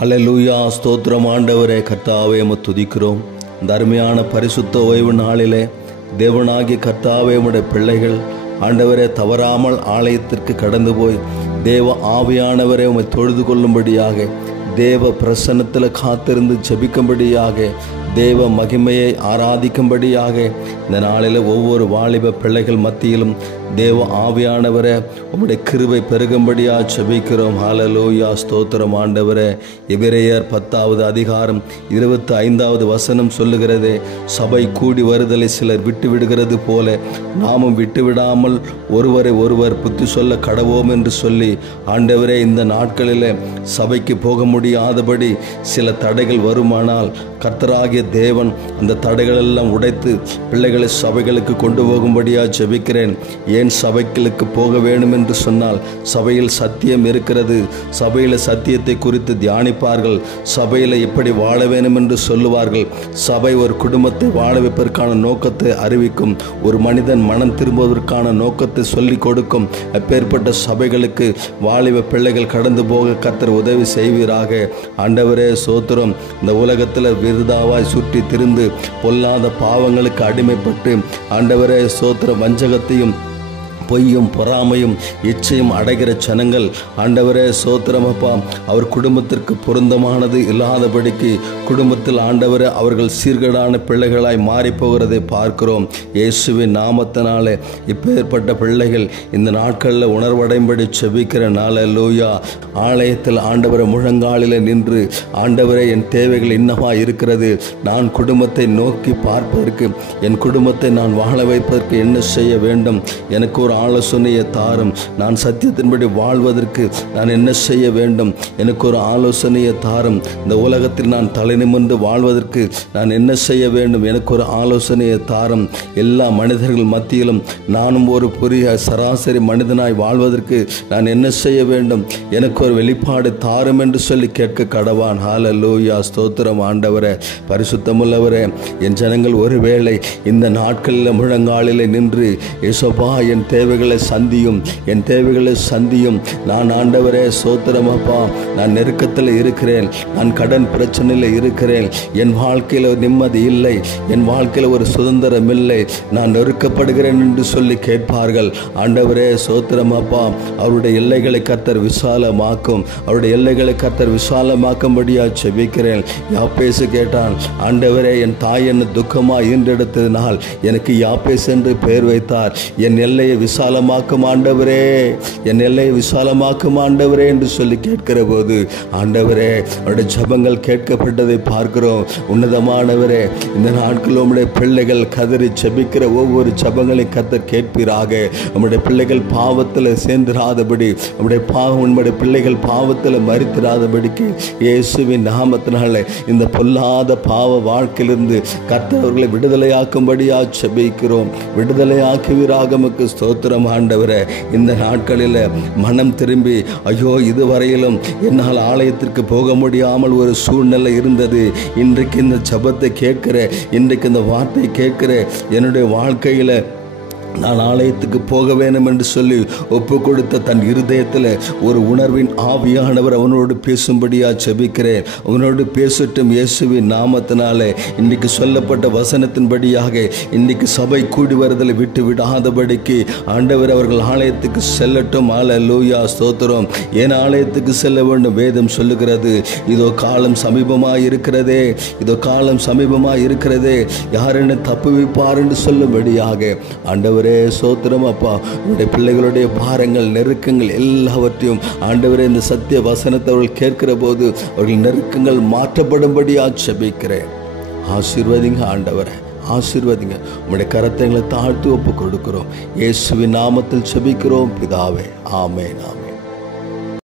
ஹல்லேலூயா, ஸ்தோத்திரம் ஆண்டவரே. கர்த்தாவே உம்மை துதிக்கிறோம். இந்த அருமையான பரிசுத்த ஓய்வு நாளிலே தேவனாகிய கர்த்தாவே உம்முடைய பிள்ளைகள் ஆண்டவரே தவறாமல் ஆலயத்திற்கு கடந்து போய் தேவ ஆவியானவரை உம்மை தொழுது கொள்ளும்படியாக, தேவ பிரசன்னத்தில் காத்திருந்து ஜெபிக்கும்படியாக, தேவ மகிமையை ஆராதிக்கும்படியாக இந்த நாளில் ஒவ்வொரு வாலிப பிள்ளைகள் மத்தியிலும் தேவ ஆவியானவரை உம்முடைய கிருபை பெருகும்படியாக ஜெபிக்கிறோம். ஹல்லேலூயா, ஸ்தோத்திரம் ஆண்டவரே. எபிரேயர் 10வது அதிகாரம் 25வது வசனம் சொல்லுகிறதே, சபை கூடி வருதலை சிலர் விட்டு விடுகிறது போல நாமும் விட்டுவிடாமல் ஒருவரை ஒருவர் புத்தி சொல்ல கடவோம் என்று சொல்லி, ஆண்டவரே இந்த நாட்களில் சபைக்கு போக முடியாதபடி சில தடைகள் வருமானால் கர்த்தராகிய தேவன் அந்த தடைகளெல்லாம் உடைத்து பிள்ளைகளை சபைகளுக்கு கொண்டு போகும்படியாக ஜெபிக்கிறேன். ஏன் சபைகளுக்கு போக வேண்டும் என்று சொன்னால், சபையில் சத்தியம் இருக்கிறது. சபையில் சத்தியத்தை குறித்து தியானிப்பார்கள். சபையில் எப்படி வாழ வேண்டும் என்று சொல்லுவார்கள். சபை ஒரு குடும்பத்தை வாழ வைப்பதற்கான நோக்கத்தை அறிவிக்கும். ஒரு மனிதன் மனம் திரும்புவதற்கான நோக்கத்தை சொல்லிக் கொடுக்கும். அப்பேற்பட்ட சபைகளுக்கு வாலிப பிள்ளைகள் கடந்து போக கர்த்தர் உதவி செய்வீராக. ஆண்டவரே சோத்திரம். இந்த உலகத்தில் விருதாவாய் சுற்றி திரிந்து பொல்லாத பாவங்களுக்கு அடிமைப்பட்டு ஆண்டவரே சோத்திரம் வஞ்சகத்தையும் பொய்யும் பொறாமையும் இச்சையும் அடைகிற ஜனங்கள் ஆண்டவரே சோத்திரமப்பா அவர் குடும்பத்திற்கு பொருந்தமானது இல்லாதபடிக்கு குடும்பத்தில் ஆண்டவரே அவர்கள் சீர்கேடான பிள்ளைகளாய் மாறிப்போகிறதை பார்க்கிறோம். இயேசுவின் நாமத்தினாலே இப்பேற்பட்ட பிள்ளைகள் இந்த நாட்களில் உணர்வடைம்படி செபிக்கிற நாளேலூயா. ஆலயத்தில் ஆண்டவரை முழங்காலில் நின்று, ஆண்டவரே என் தேவைகள் இன்னமா இருக்கிறது, நான் குடும்பத்தை நோக்கி பார்ப்பதற்கு, என் குடும்பத்தை நான் வாழ வைப்பதற்கு என்ன செய்ய வேண்டும், எனக்கு ஒரு ஆலோசனையை தாரும், நான் சத்தியத்தின்படி வாழ்வதற்கு நான் என்ன செய்ய வேண்டும், எனக்கு ஒரு ஆலோசனையை தாரும், இந்த உலகத்தில் நான் தலை நிமிர்ந்து வாழ்வதற்கு நான் என்ன செய்ய வேண்டும், எனக்கு ஒரு ஆலோசனையை தாரும், எல்லா மனிதர்கள் மத்தியிலும் நானும் ஒரு புதிய சராசரி மனிதனாய் வாழ்வதற்கு நான் என்ன செய்ய வேண்டும், எனக்கு ஒரு வெளிப்பாடு தாரும் என்று சொல்லி கேட்க கடவான். ஹல்லேலூயா, ஸ்தோத்திரம் ஆண்டவரே. பரிசுத்தமுள்ளவரே, என் ஜனங்கள் ஒருவேளை இந்த நாட்களில் முழங்காலில் நின்று, இயேசுப்பா என் தேவைகளை சந்தியும், என் தேவைகளை சந்தியும், நான் ஆண்டவரே சோத்திரமப்பா நான் நெருக்கத்தில் இருக்கிறேன், நான் கடன் பிரச்சனையில் இருக்கிறேன், என் வாழ்க்கையில் நிம்மதி இல்லை, என் வாழ்க்கையில் ஒரு சுதந்திரம் இல்லை, நான் நெருக்கப்படுகிறேன் என்று சொல்லி கேட்பார்கள். ஆண்டவரே சோத்திரமப்பா அவருடைய எல்லைகளை கர்த்தர் விசாலமாக்கும், அவருடைய எல்லைகளை கர்த்தர் விசாலமாக்கும்படியாக செபிக்கிறேன். யாப்பேசு கேட்டான், ஆண்டவரே என் தாய் என்ன துக்கமாக ஈன்றெடுத்ததினால் எனக்கு யாப்பேஸ் என்று பெயர் வைத்தார், என் எல்லையை விசாலமாக்கும் ஆண்டவரே, என் எல்லையை விசாலமாக்கும் ஆண்டவரே என்று சொல்லி கேட்கிற போது ஆண்டவரே அவருடைய ஜபங்கள் கேட்கப்பட்டதை பார்க்கிறோம். உன்னதமானவரே, இந்த நாட்கள் உம்முடைய பிள்ளைகள் கதறி ஜெபிக்கிற ஒவ்வொரு ஜபங்களையும் கர்த்தர் கேட்பீராக. நம்முடைய பிள்ளைகள் பாவத்தில் சேர்ந்திராதபடி, உம்முடைய பிள்ளைகள் பாவத்தில் மரித்திராதபடிக்கு இயேசுவின் நாமத்தினால இந்த பொல்லாத பாவ வாழ்க்கையிலிருந்து கர்த்தர் அவர்களை விடுதலையாக்கும்படியா ஜெபிக்கிறோம். விடுதலையாக்குவீராக. உமக்கு ஸ்தோத்திரம் ஆண்டவரே. இந்த நாட்களில் மனம் திரும்பி, ஐயோ இதுவரையிலும் என்னால் ஆலயத்திற்கு போக முடியாமல் ஒரு சூழ்நிலை இருந்தது, இன்றைக்கு இந்த ஜபத்தை கேட்கிற, இன்றைக்கு இந்த வார்த்தை கேட்கிற என்னுடைய வாழ்க்கையில் நான் ஆலயத்துக்கு போக வேண்டும் என்று சொல்லி ஒப்பு கொடுத்த தன் இருதயத்தில் ஒரு உணர்வின் ஆவியானவர் அவனோடு பேசும்படியா ஜெபிக்கிறேன். அவனோடு பேசட்டும் இயேசுவின் நாமத்தினாலே. இன்றைக்கு சொல்லப்பட்ட வசனத்தின்படியாக இன்றைக்கு சபை கூடி வருதலை விட்டு விடாதபடிக்கு ஆண்டவர் அவர்கள் ஆலயத்துக்கு செல்லட்டும். ஹல்லேலூயா, ஸ்தோத்திரம். ஏன் ஆலயத்துக்கு செல்ல வேண்டும்? வேதம் சொல்லுகிறது, இதோ காலம் சமீபமாக இருக்கிறதே, இதோ காலம் சமீபமாக இருக்கிறதே, யார் என்னை தப்புவிப்பார் என்று சொல்லும்படியாக ஆண்டவரே சோத்திரம் அப்பா உடைய பிள்ளைகளுடைய பாரங்கள் நெருக்கங்கள் எல்லாவற்றையும் ஆண்டவரே இந்த சத்திய வசனத்தை அவர்கள் கேட்கிற போது அவர்கள் நெருக்கங்கள் மாற்றப்படும்படியா ஜெபிக்கிறேன். ஆசீர்வதிங்க ஆண்டவரே, ஆசீர்வதிங்க. உம்முடைய கரத்தை எங்களை தாழ்த்து ஒப்பு கொடுக்கிறோம். இயேசுவின் நாமத்தில் ஜெபிக்கிறோம் பிதாவே, ஆமென்.